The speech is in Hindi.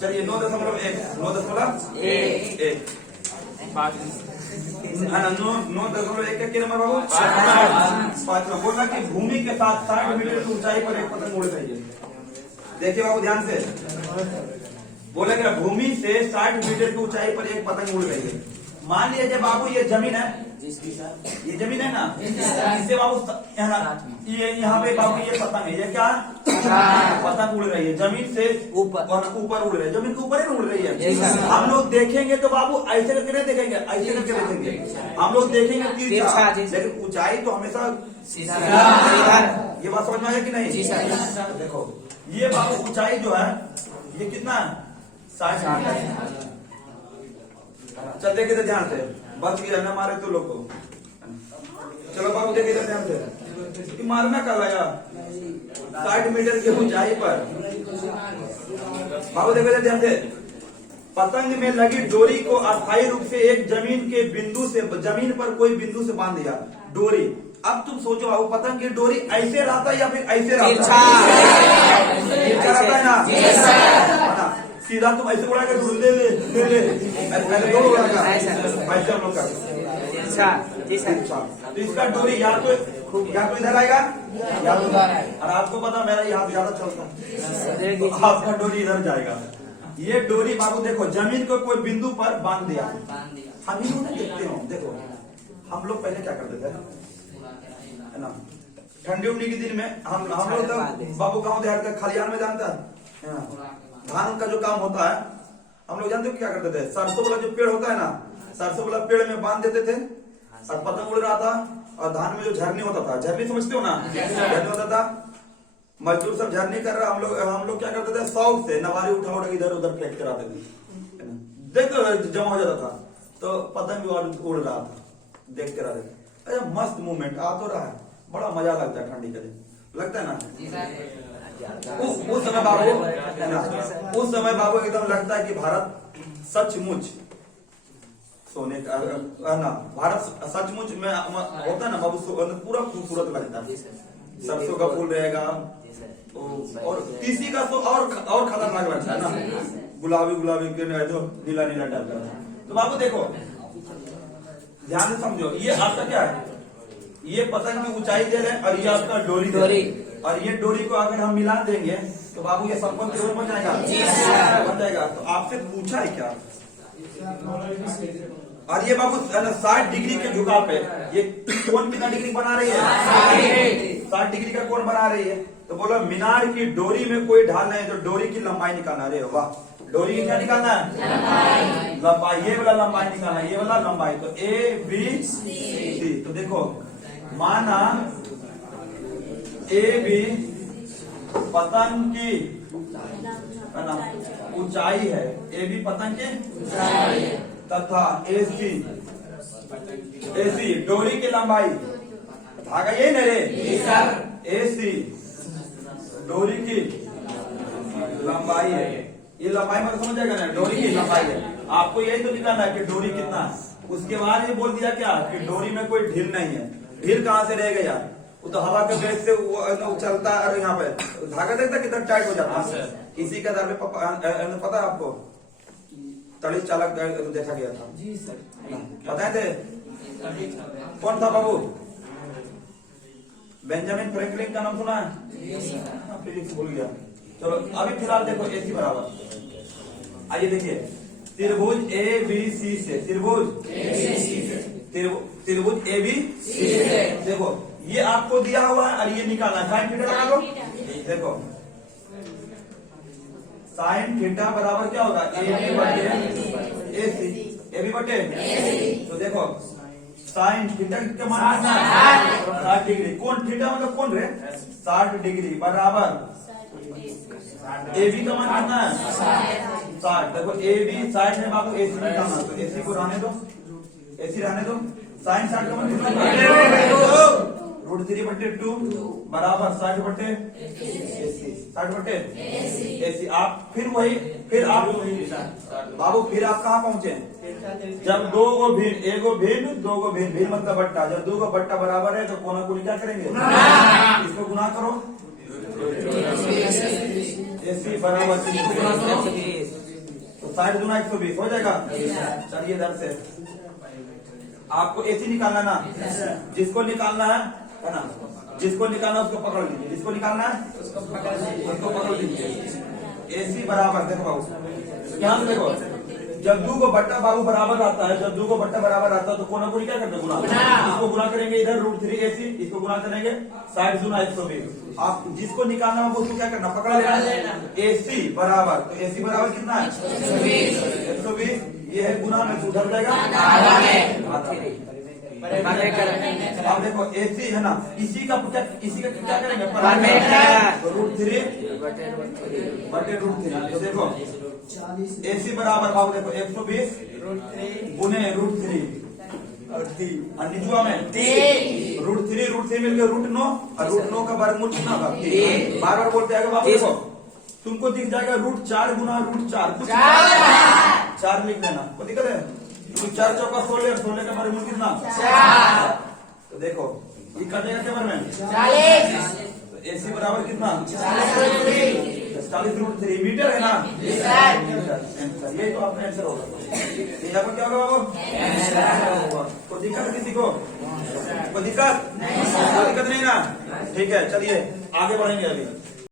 चलिए 9.1 9.1 9.1 के नंबर बाबू 5 बोला कि भूमि के साथ 60 मीटर की ऊंचाई पर एक पतंग उड़ रही है। देखिए बाबू ध्यान से, बोला कि भूमि से 60 मीटर की ऊंचाई पर एक पतंग उड़ रही है। मान लीजिए बाबू ये जमीन है, ये जमीन है ना, इससे बाबू ये यहाँ पे बाबू ये पतंग है, ये क्या पतंग उड़ रही है जमीन से ऊपर उड़ रही है, जमीन के ऊपर ही उड़ रही है। हम लोग देखेंगे तो बाबू ऐसे करके नहीं देखेंगे, ऐसे करके देखेंगे। हम लोग देखेंगे तिरछा, लेकिन ऊंचाई तो हमेशा ये बात समझ में आया कि नहीं? देखो ये बाबू ऊंचाई जो है ये कितना है 60 मीटर। चल देखे तो ध्यान से, बच गया ना मारे तो लोग को। चलो बाबू देखे तो ध्यान से, मारना कल आया 60 मीटर की ऊंचाई पर। बाबू देखे तो ध्यान से, पतंग में लगी डोरी को अस्थायी रूप से एक जमीन के बिंदु से, जमीन पर कोई बिंदु से बांध दिया डोरी। अब तुम सोचो बाबू, पतंग की डोरी ऐसे रहता है या फिर ऐसे रहता है ना? सीधा तुम ऐसे उड़ा के ले ले पहले दो ऐसे हम लोग करते। तो इसका डोरी या तो इधर आएगा या तो उधर, और आपको पता मेरा ये हाथ ज्यादा चलता है तो आपका डोरी इधर जाएगा। ये डोरी बाबू देखो जमीन को कोई बिंदु पर बांध दिया। हम ही लोग देखते हो, देखो हम लोग पहले क्या करते थे है ना, ठंडी उंडी के दिन में हम लोग तो बाबू गाँव देहात का खलियान में जानता है धान का जो काम होता है, हम लोग जानते हो क्या करते थे, सरसों वाला जो पेड़ होता है ना, सरसों वाला पेड़ में बांध देते थे और पतंग उड़ रहा था। और धान में जो झरनी होता था, झरनी समझते हो ना, झरनी होता था, मजदूर सब झरनी कर रहा, हम लोग क्या करते थे, शौक से नवारी उठा उठा इधर उधर फेंक कर आते थे, देखो जमा हो जाता था तो पतंग भी उड़ रहा था, देख कर आते थे। अरे मस्त मूवमेंट आ तो रहा है, बड़ा मजा लगता है ठंडी का दिन, लगता है ना। उस समय बाबू है ना, उस समय बाबू एकदम लगता है कि भारत सचमुच सोने का है ना, भारत सचमुच में होता है ना बाबू, पूरा खूबसूरत लगता है। सरसों का फूल रहेगा और तीसी का तो और खतरनाक लगता है ना, गुलाबी गुलाबी के जो नीला नीला टाइप का। तो बाबू देखो ध्यान से समझो, ये आपका क्या है, ये पतंग की ऊंचाई दे रहे हैं और ये आपका डोरी, और ये डोरी को अगर हम मिला देंगे तो बाबू ये संपन्न त्रिभुज बन जाएगा, बन जाएगा। तो आपसे पूछा है क्या, और ये बाबू 60 डिग्री के झुकाव पे ये कोण कितना डिग्री बना रही है, 60 डिग्री का कोण बना रही है। तो बोलो मीनार की डोरी में कोई ढाल नहीं, तो डोरी की लंबाई निकालना। अरे वाह, डोरी की क्या निकालना है, लंबाई, ये वाला लंबाई निकालना, ये वाला लंबाई। तो ABC, तो देखो माना AB पतंग की ऊंचाई है, AB पतंग की ऊंचाई है, तथा AC डोरी की लंबाई, धागा ये नहीं रे, AC डोरी की लंबाई है, ये लंबाई मतलब समझ जाएगा ना, डोरी की लंबाई है। आपको यही तो निकालना है कि डोरी कितना है। उसके बाद ये बोल दिया क्या कि डोरी में कोई ढील नहीं है। ढील कहाँ से रहेगा यार, वो तो हवा के वेग से उछलता है, और यहाँ पे धागा देखता कितना टाइट हो जाता है। इसी का दर में पता है आपको, तड़ी चालक देखा गया था जी सर, बताए थे कौन था बाबू, बेंजामिन फ्रैंकलिन का नाम सुना है, फिजिक्स भूल गया। चलो अभी फिलहाल देखो AC बराबर, आइए देखिए त्रिभुज ABC से, त्रिभुज ABC से देखो ये आपको दिया हुआ है और ये निकालना है, साइन थीटा लगा लो। देखो साइन थीटा बराबर क्या होगा, AB बटे AC, AB बटे। तो देखो साइन थीटा का मान 60 डिग्री, कौन थीटा मतलब कौन रे, 60 डिग्री बराबर AB का मान कितना है 60। देखो AB 60 है बाबू, AC निकालना, तो AC को रहने दो, AC रहने दो। साइन 60 का मान कितना, √3 बटे 2 बराबर 60 बटे 60 बटे AC। आप फिर वही, फिर आप बाबू फिर आप कहाँ पहुंचे, जब दो गो भिन्न, एक गो भिन्न, दो गो भिन्न, भिन्न मतलब बट्टा, जब दो गो बट्टा बराबर है तो कोना कोनी क्या करेंगे, इसको गुना करो, AC बराबर 60 दूना 120 हो जाएगा। चलिए इधर से आपको AC निकालना ना, जिसको निकालना है ना, जिसको निकालना उसको पकड़ लीजिए, जिसको निकालना है उसको पकड़ लीजिए। AC बराबर, देखो बाबू ध्यान से देखो, जब दो को बट्टा बाबू बराबर आता है, जब दो को बट्टा बराबर आता है तो कोना को क्या करते हैं, गुना। इसको गुना करेंगे इधर √3 AC, इसको गुना करेंगे 60 दूना 120। आप जिसको निकालना होगा उसको क्या करना, पकड़ा लेना। AC बराबर, तो AC बराबर कितना है 120, ये है गुना में उधर जाएगा आधा। अब देखो AC है ना, इसी का क्या करेंगे, √3 बटे √3। देखो AC बराबर बाबू देखो 120 गुने √3 और निजुआ में √3 मिल गया √9 और √9 का वर्गमूल कितना होगा 3। बार बार बोलते आगे बाबू देखो, तुमको दिख जाएगा √4 गुना √4 कुछ 4 लिख देना, कोई दिक्कत है। 4 चौका 16 और 16 का वर्गमूल कितना 4। तो देखो ये कटेगा क्या में 40। तो AC बराबर कितना 40 √3 मीटर है ना, ये तो आपका आंसर होगा। यहाँ पर क्या होगा बाबू, कोई दिक्कत है किसी को, कोई दिक्कत नहीं ना, ठीक है। चलिए आगे बढ़ेंगे अभी।